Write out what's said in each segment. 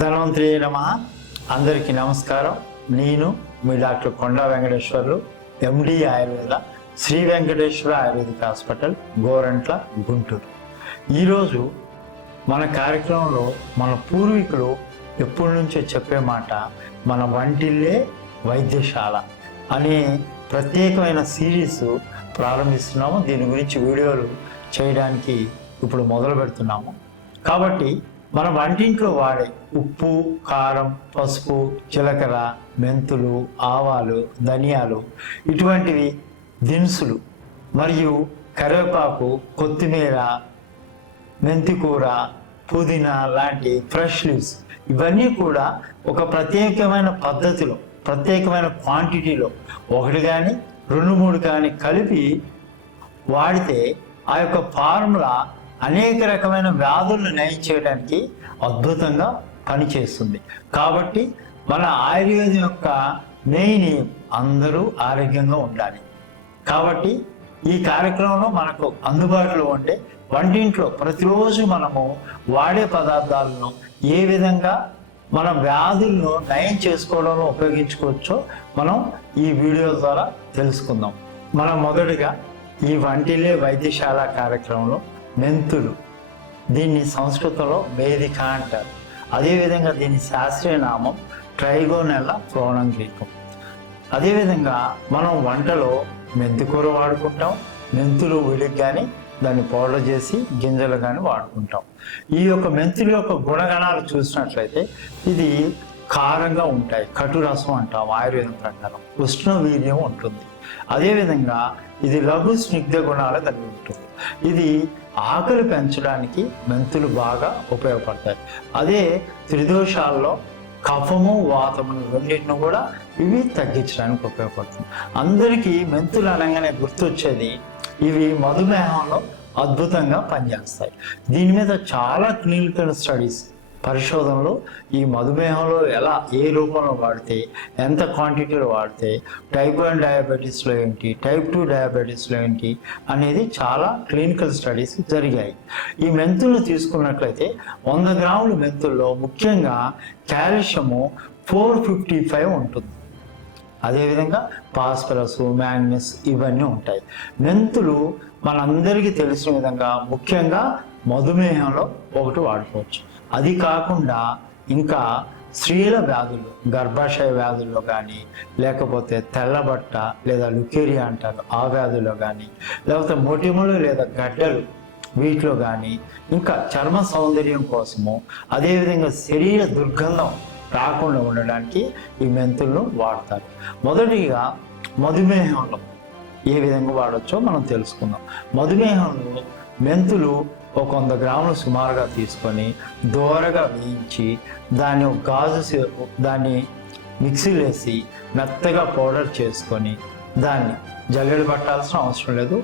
ధన్వంతరి నమ. అందరికీ నమస్కారం. నేను మీ doctor Konda Venkateswarlu MD Ayurveda Sri Venkateswara ayurvedic hospital Gorantla Guntur. ఈరోజు మన కార్యక్రమంలో మన పూర్వీకులు ఎప్పటి నుంచో చెప్పే మాట మన వంటిల్లే వైద్యశాల అనే ప్రత్యేకమైన సిరీస్ ప్రారంభిస్తున్నాము. దీని గురించి వీడియోలు చేయడానికి ఇప్పుడు మొదలు పెడుతున్నాము. కాబట్టి మన వంటింట్లో వాడే ఉప్పు కారం పసుపు జీలకర్ర మెంతులు ఆవాలు ధనియాలు ఇటువంటివి దినుసులు మరియు కరివేపాకు కొత్తిమీర మెంతికూర పుదీనా లాంటి ఫ్రెష్ లీవ్స్ ఇవన్నీ కూడా ఒక ప్రత్యేకమైన పద్ధతిలో ప్రత్యేకమైన క్వాంటిటీలో ఒకటి కానీ రెండు మూడు కానీ కలిపి వాడితే ఆ యొక్క ఫార్ములా అనేక రకమైన వ్యాధులను నయం చేయడానికి అద్భుతంగా పనిచేస్తుంది. కాబట్టి మన ఆయుర్వేదం యొక్క మెయిన్ అందరూ ఆరోగ్యంగా ఉండాలి. కాబట్టి ఈ కార్యక్రమంలో మనకు అందుబాటులో ఉండే వంటింట్లో ప్రతిరోజు మనము వాడే పదార్థాలను ఏ విధంగా మన వ్యాధులను నయం చేసుకోవడంలో ఉపయోగించుకోవచ్చో మనం ఈ వీడియో ద్వారా తెలుసుకుందాం. మనం మొదటగా ఈ వంటిలే వైద్యశాల కార్యక్రమంలో మెంతులు. దీన్ని సంస్కృతంలో వేదిక అంటారు. అదేవిధంగా దీని శాస్త్రీయ నామం ట్రైగోనెల్ల ప్రోణంగ్రీకం అదేవిధంగా మనం వంటలో మెంతికూర వాడుకుంటాం మెంతులు విడికి కానీ దాన్ని పౌడర్ చేసి గింజలు కానీ వాడుకుంటాం. ఈ యొక్క మెంతుల యొక్క గుణగణాలు చూసినట్లయితే ఇది కారంగా ఉంటాయి. కటు రసం అంటాం ఆయుర్వేదం ప్రకారం. ఉష్ణ వీర్యం ఉంటుంది. అదేవిధంగా ఇది లఘు స్నిగ్ధ గుణాలు కలిగి ఉంటుంది. ఇది ఆకలి పెంచడానికి మెంతులు బాగా ఉపయోగపడతాయి. అదే త్రిదోషాల్లో కఫము వాతము రెండింటిని కూడా ఇవి తగ్గించడానికి ఉపయోగపడుతుంది. అందరికీ మెంతులు అనగానే గుర్తొచ్చేది ఇవి మధుమేహంలో అద్భుతంగా పనిచేస్తాయి. దీని మీద చాలా క్లినికల్ స్టడీస్ పరిశోధనలు ఈ మధుమేహంలో ఎలా ఏ రూపంలో వాడితే ఎంత క్వాంటిటీలో వాడితే టైప్ వన్ డయాబెటీస్లో ఏంటి టైప్ టూ డయాబెటీస్లో ఏంటి అనేది చాలా క్లినికల్ స్టడీస్ జరిగాయి. ఈ మెంతులు తీసుకున్నట్లయితే వంద గ్రాముల మెంతుల్లో ముఖ్యంగా కాల్షియము ఫోర్ ఫిఫ్టీ ఫైవ్ ఉంటుంది. అదేవిధంగా పాస్పరస్ మ్యాంగనీస్ ఇవన్నీ ఉంటాయి. మెంతులు మనందరికీ తెలిసిన విధంగా ముఖ్యంగా మధుమేహంలో ఒకటి వాడుకోవచ్చు. అది కాకుండా ఇంకా స్త్రీల వ్యాధులు గర్భాశయ వ్యాధుల్లో కానీ లేకపోతే తెల్లబట్ట లేదా లుకేరియా అంటారు ఆ వ్యాధుల్లో కానీ లేకపోతే మొటిములు లేదా గడ్డలు వీటిలో కానీ ఇంకా చర్మ సౌందర్యం కోసము అదేవిధంగా శరీర దుర్గంధం రాకుండా ఉండడానికి ఈ మెంతులను వాడతారు. మొదటిగా మధుమేహంలో ఏ విధంగా వాడచ్చో మనం తెలుసుకుందాం. మధుమేహంలో మెంతులు ఒక వంద గ్రాములు సుమారుగా తీసుకొని దోరగా వేయించి దాన్ని ఒక గాజు దాన్ని మిక్సీలో వేసి మెత్తగా పౌడర్ చేసుకొని దాన్ని జల్లెడ పట్టాల్సిన అవసరం లేదు.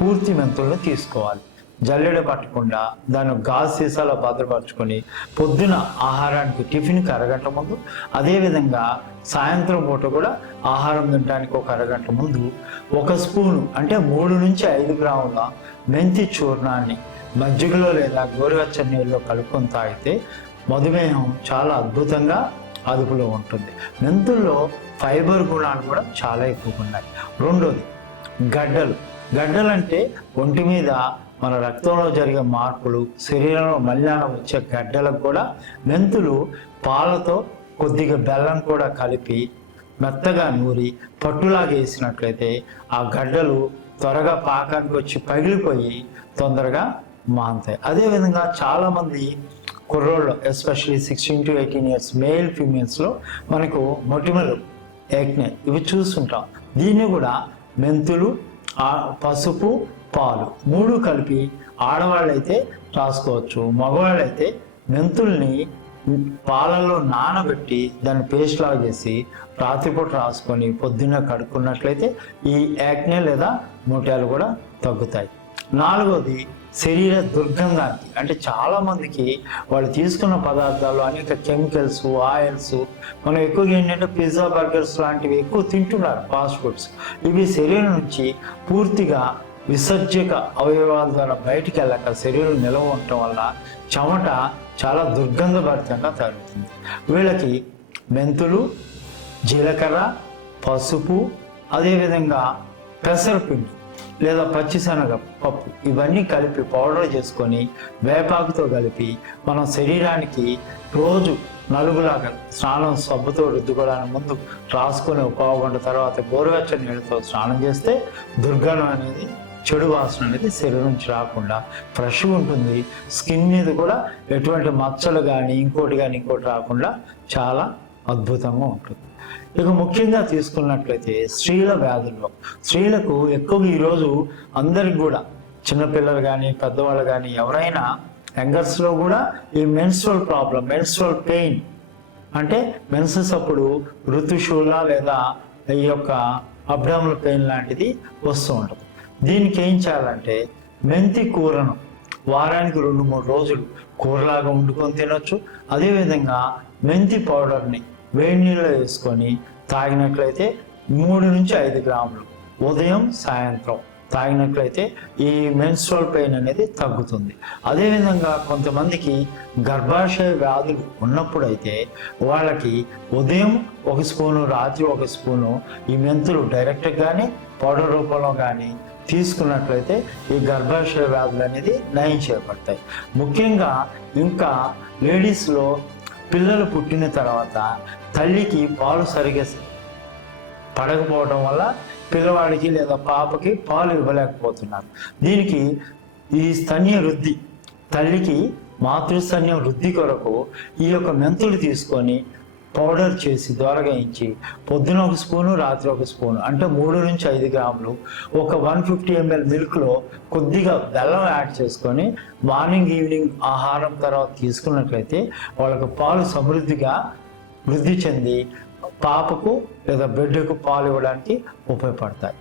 పూర్తి మెంతులను తీసుకోవాలి. జల్లెడ పట్టకుండా దాన్ని గాజు సీసాలో భద్రపరచుకొని పొద్దున ఆహారానికి టిఫిన్కి అరగంట ముందు అదేవిధంగా సాయంత్రం పూట కూడా ఆహారం తినడానికి ఒక అరగంట ముందు ఒక స్పూను అంటే మూడు నుంచి ఐదు గ్రాముల మెంతి చూర్ణాన్ని మజ్జిగలో లేదా గోరువెచ్చని నీళ్ళలో కలుపుకొని తాగితే మధుమేహం చాలా అద్భుతంగా అదుపులో ఉంటుంది. మెంతుల్లో ఫైబర్ గుణాలు కూడా చాలా ఎక్కువగా ఉన్నాయి. రెండోది గడ్డలు. గడ్డలు అంటే ఒంటి మీద మన రక్తంలో జరిగే మార్పులు శరీరంలో మలినాలు వచ్చే గడ్డలకు కూడా మెంతులు పాలతో కొద్దిగా బెల్లం కూడా కలిపి మెత్తగా నూరి పట్టులాగా వేసినట్లయితే ఆ గడ్డలు త్వరగా పాకానికి వచ్చి పగిలిపోయి తొందరగా మాంతాయి. అదేవిధంగా చాలామంది కుర్రోళ్ళు especially sixteen to eighteen years male ఫీమేల్స్లో మనకు మొటిమలు యాక్నే ఇవి చూస్తుంటాం. దీన్ని కూడా మెంతులు ఆ పసుపు పాలు మూడు కలిపి ఆడవాళ్ళైతే రాసుకోవచ్చు. మగవాళ్ళైతే మెంతుల్ని పాలల్లో నానబెట్టి దాన్ని పేస్ట్ లాగా చేసి రాత్రిపూట రాసుకొని పొద్దున్న కడుక్కున్నట్లయితే ఈ యాక్నే లేదా మూటాలు కూడా తగ్గుతాయి. నాలుగోది శరీర దుర్గంధానికి అంటే చాలా మందికి వాళ్ళు తీసుకున్న పదార్థాలు అనేక కెమికల్స్ ఆయిల్స్ మనం ఎక్కువగా ఏంటంటే పిజ్జా బర్గర్స్ లాంటివి ఎక్కువ తింటున్నారు ఫాస్ట్ ఫుడ్స్ ఇవి శరీరం నుంచి పూర్తిగా విసర్జక అవయవాల ద్వారా బయటికి వెళ్ళక శరీరం నిలవ ఉండటం వల్ల చెమట చాలా దుర్గంధభరితంగా తయారవుతుంది. వీళ్ళకి మెంతులు జీలకర్ర పసుపు అదేవిధంగా పెసరపిండి. లేదా పచ్చిశనగ పప్పు ఇవన్నీ కలిపి పౌడర్ చేసుకొని వేపాకుతో కలిపి మనం శరీరానికి రోజు నలుగులాగా స్నానం సబ్బుతో రుద్దుకోవడానికి ముందు రాసుకొని ఒక తర్వాత గోరువెచ్చని నీళ్ళతో స్నానం చేస్తే దుర్గణం అనేది చెడు వాసన అనేది శరీరం నుంచి రాకుండా ఫ్రెష్గా ఉంటుంది. స్కిన్ మీద కూడా ఎటువంటి మచ్చలు కానీ ఇంకోటి కానీ ఇంకోటి రాకుండా చాలా అద్భుతంగా ఉంటుంది. ఇక ముఖ్యంగా తీసుకున్నట్లయితే స్త్రీల వ్యాధుల్లో స్త్రీలకు ఎక్కువగా ఈరోజు అందరికి కూడా చిన్నపిల్లలు కానీ పెద్దవాళ్ళు కానీ ఎవరైనా యంగర్స్లో కూడా ఈ మెన్స్ట్రల్ ప్రాబ్లం మెన్స్ట్రల్ పెయిన్ అంటే మెన్సెస్ అప్పుడు ఋతుశూల లేదా ఈ యొక్క అబ్డామినల్ పెయిన్ లాంటిది వస్తూ ఉంటుంది. దీనికి ఏం చేయాలంటే మెంతి కూరను వారానికి రెండు మూడు రోజులు కూరలాగా వండుకొని తినొచ్చు. అదేవిధంగా మెంతి పౌడర్ని వేడి నీళ్ళలో వేసుకొని తాగినట్లయితే మూడు నుంచి ఐదు గ్రాములు ఉదయం సాయంత్రం తాగినట్లయితే ఈ మెన్స్ట్రల్ పెయిన్ అనేది తగ్గుతుంది. అదేవిధంగా కొంతమందికి గర్భాశయ వ్యాధులు ఉన్నప్పుడైతే వాళ్ళకి ఉదయం ఒక స్పూను రాత్రి ఒక స్పూను ఈ మెంతులు డైరెక్ట్గా కానీ పౌడర్ రూపంలో కానీ తీసుకున్నట్లయితే ఈ గర్భాశయ వ్యాధులు అనేది నయం చేయబడతాయి ముఖ్యంగా ఇంకా లేడీస్లో పిల్లలు పుట్టిన తర్వాత తల్లికి పాలు సరిగ్గా పడకపోవడం వల్ల పిల్లవాడికి లేదా పాపకి పాలు ఇవ్వలేకపోతున్నారు. దీనికి ఈ స్తన్య వృద్ధి తల్లికి మాతృస్తన్యం వృద్ధి కొరకు ఈ యొక్క మెంతులు తీసుకొని పౌడర్ చేసి దోరగాయించి పొద్దున ఒక స్పూను రాత్రి ఒక స్పూను అంటే మూడు నుంచి ఐదు గ్రాములు ఒక వన్ ఫిఫ్టీ ఎంఎల్ మిల్క్లో కొద్దిగా బెల్లం యాడ్ చేసుకొని మార్నింగ్ ఈవినింగ్ ఆహారం తర్వాత తీసుకున్నట్లయితే వాళ్ళకు పాలు సమృద్ధిగా వృద్ధి చెంది పాపకు లేదా బిడ్డకు పాలు ఇవ్వడానికి ఉపయోగపడతాయి.